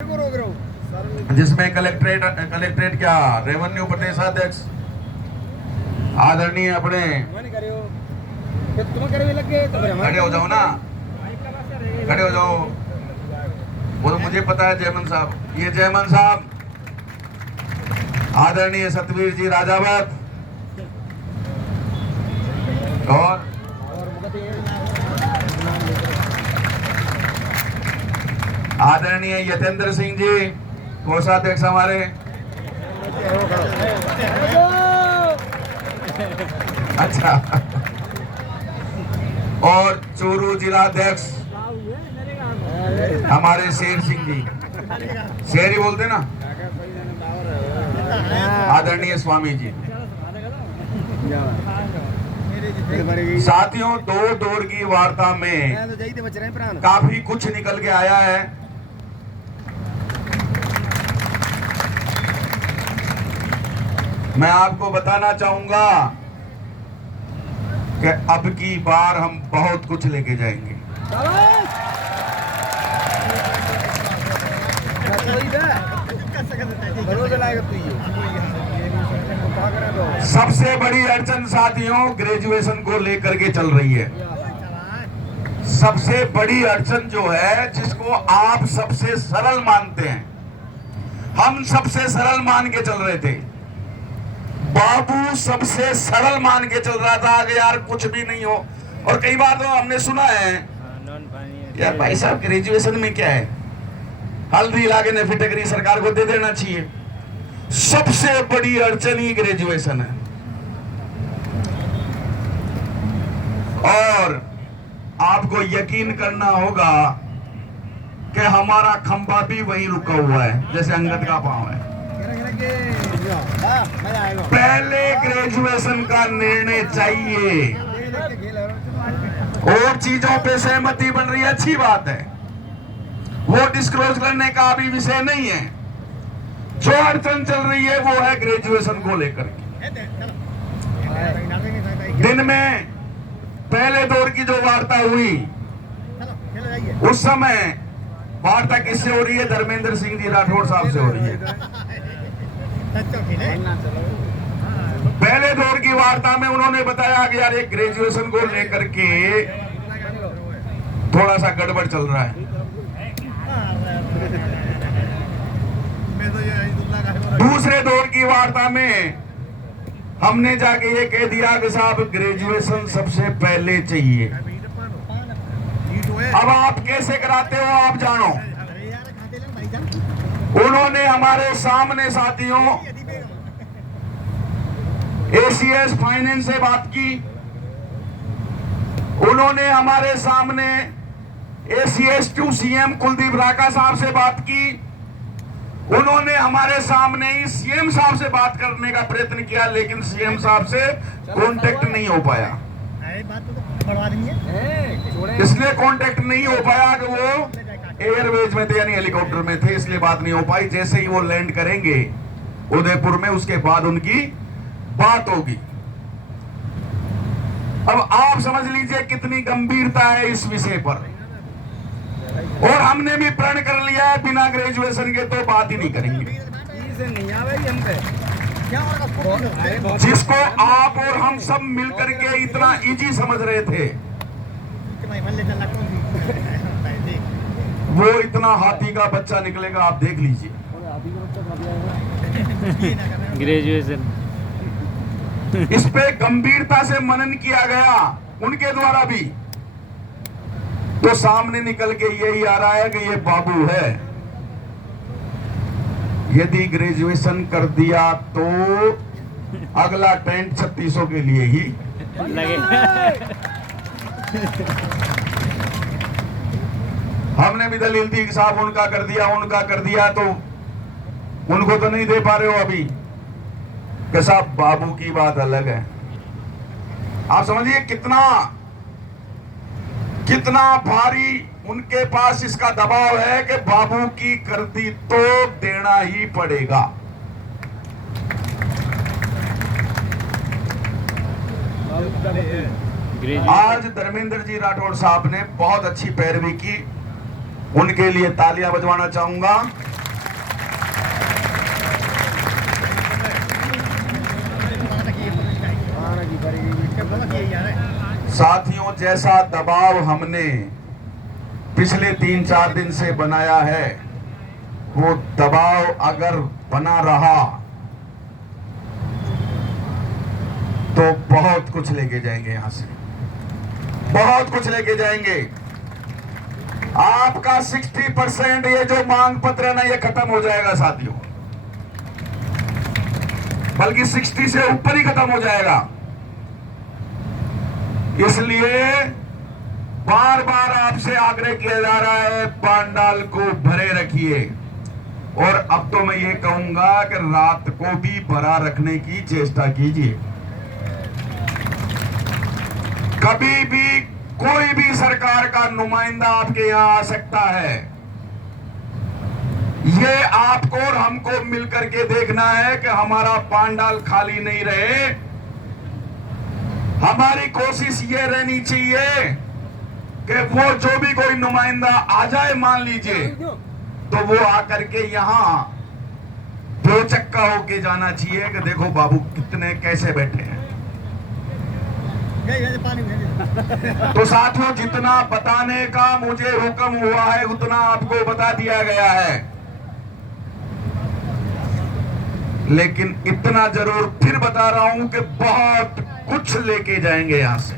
जिसमें कलेक्ट्रेट क्या रेवेन्यू प्रदेशाध्यक्ष आदरणीय अपने खड़े हो जाओ ना, खड़े हो जाओ। वो तो मुझे पता है जयमन साहब, ये जयमन साहब आदरणीय सतवीर जी राजावत और आदरणीय यतेंद्र सिंह जी कोषाध्यक्ष हमारे, अच्छा, और चूरू जिलाध्यक्ष हमारे शेर सिंह जी, शेर ही बोलते ना, आदरणीय स्वामी जी। साथियों, दो दौर की वार्ता में काफी कुछ निकल के आया है। मैं आपको बताना चाहूंगा कि अब की बार हम बहुत कुछ लेके जाएंगे। सबसे बड़ी अड़चन साथियों ग्रेजुएशन को लेकर के चल रही है। सबसे बड़ी अड़चन जो है, जिसको आप सबसे सरल मानते हैं, हम सबसे सरल मान के चल रहे थे। बाबू सबसे सरल मान के चल रहा था कि यार कुछ भी नहीं हो। और कई बार तो हमने सुना है यार भाई साहब ग्रेजुएशन में क्या है, हल्दी लाके ने फिटकरी सरकार को दे देना चाहिए। सबसे बड़ी अड़चन ही ग्रेजुएशन है। और आपको यकीन करना होगा कि हमारा खंबा भी वहीं रुका हुआ है जैसे अंगद का पांव है। पहले ग्रेजुएशन का निर्णय चाहिए, और चीजों पे सहमति बन रही है, अच्छी बात है, वो डिस्क्लोज करने का अभी विषय नहीं है। जो अड़चन चल रही है वो है ग्रेजुएशन को लेकर। दिन में पहले दौर की जो वार्ता हुई, उस समय वार्ता किससे हो रही है? धर्मेंद्र सिंह जी राठौड़ साहब से हो रही है। पहले दौर की वार्ता में उन्होंने बताया कि यार एक ग्रेजुएशन को लेकर के थोड़ा सा गड़बड़ चल रहा है। दूसरे दौर की वार्ता में हमने जाके ये कह दिया कि साहब ग्रेजुएशन सबसे पहले चाहिए। अब आप कैसे कराते हो आप जानो। उन्होंने हमारे सामने साथियों एसीएस फाइनेंस से बात की, उन्होंने हमारे सामने एसीएस 2 सीएम कुलदीप राका साहब से बात की, उन्होंने हमारे सामने ही सीएम साहब से बात करने का प्रयत्न किया, लेकिन सीएम साहब से कांटेक्ट नहीं हो पाया। इसलिए कांटेक्ट नहीं हो पाया कि वो एयरवेज में थे यानी हेलीकॉप्टर में थे, इसलिए बात नहीं हो पाई। जैसे ही वो लैंड करेंगे उदयपुर में, उसके बाद उनकी बात होगी। अब आप समझ लीजिए कितनी गंभीरता है इस विषय पर। और हमने भी प्रण कर लिया है बिना ग्रेजुएशन के तो बात ही नहीं करेंगे। जिसको आप और हम सब मिलकर के इतना इजी समझ रहे थे, वो इतना हाथी का बच्चा निकलेगा, आप देख लीजिए। ग्रेजुएशन इस पे गंभीरता से मनन किया गया उनके द्वारा भी, तो सामने निकल के यही आ रहा है कि ये बाबू है। यदि ग्रेजुएशन कर दिया तो अगला टेंट 3600 के लिए ही हमने भी दलील थी कि साहब उनका कर दिया, तो उनको तो नहीं दे पा रहे हो अभी कि साहब बाबू की बात अलग है। आप समझिए कितना भारी उनके पास इसका दबाव है कि बाबू की कर दी तो देना ही पड़ेगा। आज धर्मेंद्र जी राठौड़ साहब ने बहुत अच्छी पैरवी की, उनके लिए तालियां बजवाना चाहूंगा। साथियों, जैसा दबाव हमने पिछले 3-4 दिन से बनाया है, वो दबाव अगर बना रहा तो बहुत कुछ लेके जाएंगे यहां से, बहुत कुछ लेके जाएंगे। आपका 60% ये जो मांग पत्र है ना, ये खत्म हो जाएगा साथियों, बल्कि 60 से ऊपर ही खत्म हो जाएगा। इसलिए बार बार आपसे आग्रह किया जा रहा है, पांडाल को भरे रखिए। और अब तो मैं ये कहूंगा कि रात को भी भरा रखने की चेष्टा कीजिए। कभी भी कोई भी सरकार का नुमाइंदा आपके यहां आ सकता है। ये आपको और हमको मिलकर के देखना है कि हमारा पांडाल खाली नहीं रहे। हमारी कोशिश ये रहनी चाहिए कि वो जो भी कोई नुमाइंदा आ जाए, मान लीजिए, तो वो आकर के यहां दो चक्का होके जाना चाहिए कि देखो बाबू कितने कैसे बैठे हैं। तो साथियों, जितना बताने का मुझे हुक्म हुआ है उतना आपको बता दिया गया है, लेकिन इतना जरूर फिर बता रहा हूं कि बहुत कुछ लेके जाएंगे यहां से।